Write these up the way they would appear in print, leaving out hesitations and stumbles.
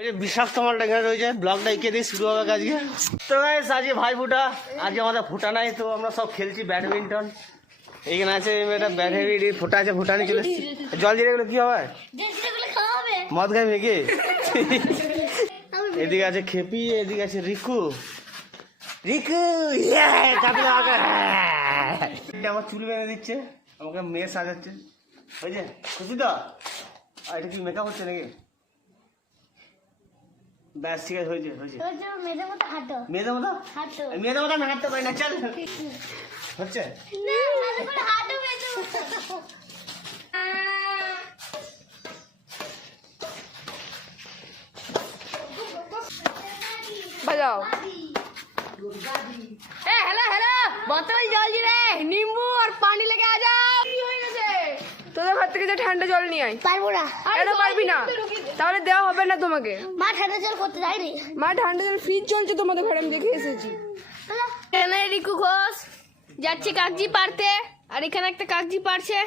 ওই যে বিষাক্ত মালটা এখানে রয়েছে, ব্লগটা এঁকে দিয়ে শুরু হবে আজকে। তো গাইস আজকে ভাই ফুটা, আজকে আমাদের ফুটা নাই, তো আমরা সব খেলছি ব্যাডমিন্টন। এইখানে আছে একটা ব্যাডমিন্টন ফুটা আছে, ফুটা নিয়ে চলে এসেছি। জল দিয়ে গেলে কি হবে? মদ খাই ভেগে। এদিকে আছে খেপি, এদিকে আছে রিকু। রিকু আমার চুল বেঁধে দিচ্ছে, আমাকে মেয়ে সাজাচ্ছে। বুঝছে খুশি তো? আর এটা কি মেকআপ হচ্ছে নাকি? ব্যাস ঠিক আছে, হয়েছে হয়েছে। মেয়েদের মতো মেয়েদের মতো আমি হাঁটতে পারি না, চল হচ্ছে। বাজাও। হ্যালো হ্যালো, বোতল জল দি রে, নিম্বু আর পানি লেগে আ যা। কি হয়ে গেছে? তোদের ঘর থেকে যে ঠান্ডা জল নিয়ে আয়। পারবো না। কেন পারবি না? তাহলে দেওয়া হবে না তোমাকে। মা ঠান্ডা জল করতে যায়নি। মা ঠান্ডা জল ফ্রিজ চলছে তোমাদের ঘরে, আমি দেখে এসেছি। এখানে রিকু ঘোষ যাচ্ছে কাগজি পারতে, আর এখানে একটা কাগজি পারছে।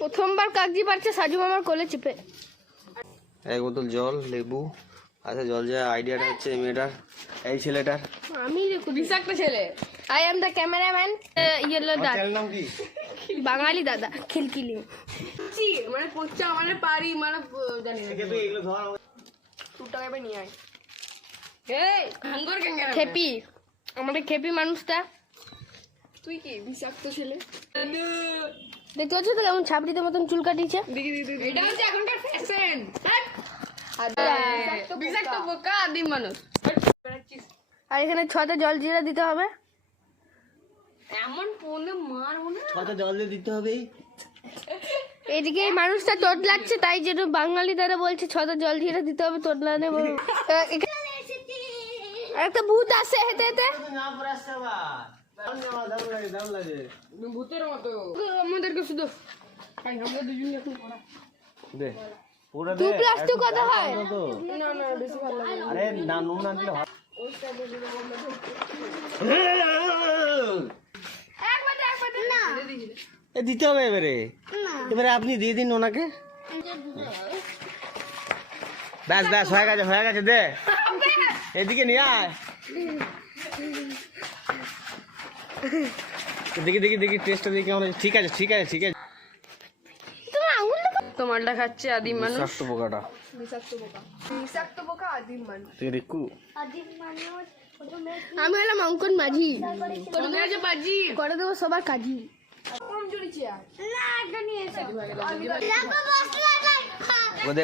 প্রথমবার কাগজি পারছে সাজু মামার কোলে চেপে। এক বোতল জল, লেবু। আচ্ছা জল যা আইডিয়াটা হচ্ছে এই মেয়েটার, এই ছেলেটার। আমি বিষাক্ত ছেলে। I am the cameraman yellow দাদা, ছেলের নাম কি? বাঙালি দাদা খিলকিলি। মানে পচ্চা মানে পারি মানে জানি না। এগুলো ধর। টুকটাক এবার নিয়ে আয়। এই হাঙ্গর ক্যাঙ্গারা। খেপি, আমাদের খেপি মানুষটা। তুই কি বিষাক্ত ছেলে? দেখতে পাচ্ছ তো কেমন ছাপড়িতে মতন চুল কাটিয়েছে। এটা হচ্ছে এখনকার ফ্যাশন। বিষাক্ত বোকা আদিম মানুষ। আর এখানে 6টা জল জিরা দিতে হবে। এমন পড়লে মারবো না। কত জল দিয়ে দিতে হবে? এদিকে এই মানুষটা তোতলাচ্ছে, তাই যেন বাঙালি তারা বলছে 6টা জল জিরা দিতে হবে তোতলানে। আর একটা ভূত আসে হেঁটে হেঁটে। ভূতের মতো আমাদেরকে শুধু আমরা দুজন এখন দে পুরো দে। 2 + 2 কত হয়? না না বেশি ভালো লাগে। আরে না নুন না দিলে হয়। না এ দিতে হবে এবারে। এবারে আপনি দিয়ে দিন ওনাকে। ব্যাস ব্যাস হয়ে গেছে দে। এদিকে নিয়ে আয়। দেখি টেস্টটা দেখি কেমন হয়েছে। ঠিক আছে তোমার আঙুল দেখো। তোমারটা খাচ্ছে আদিম মানুষ। বিষাক্ত পোকাটা। বিষাক্ত বোকা আদিম মানুষ। তুই রিকু। আমি হলাম অঙ্কন মাঝি, তোদের যে বাজি করে দেবো সবার কাজী। কম জড়িয়েছি আর ওদের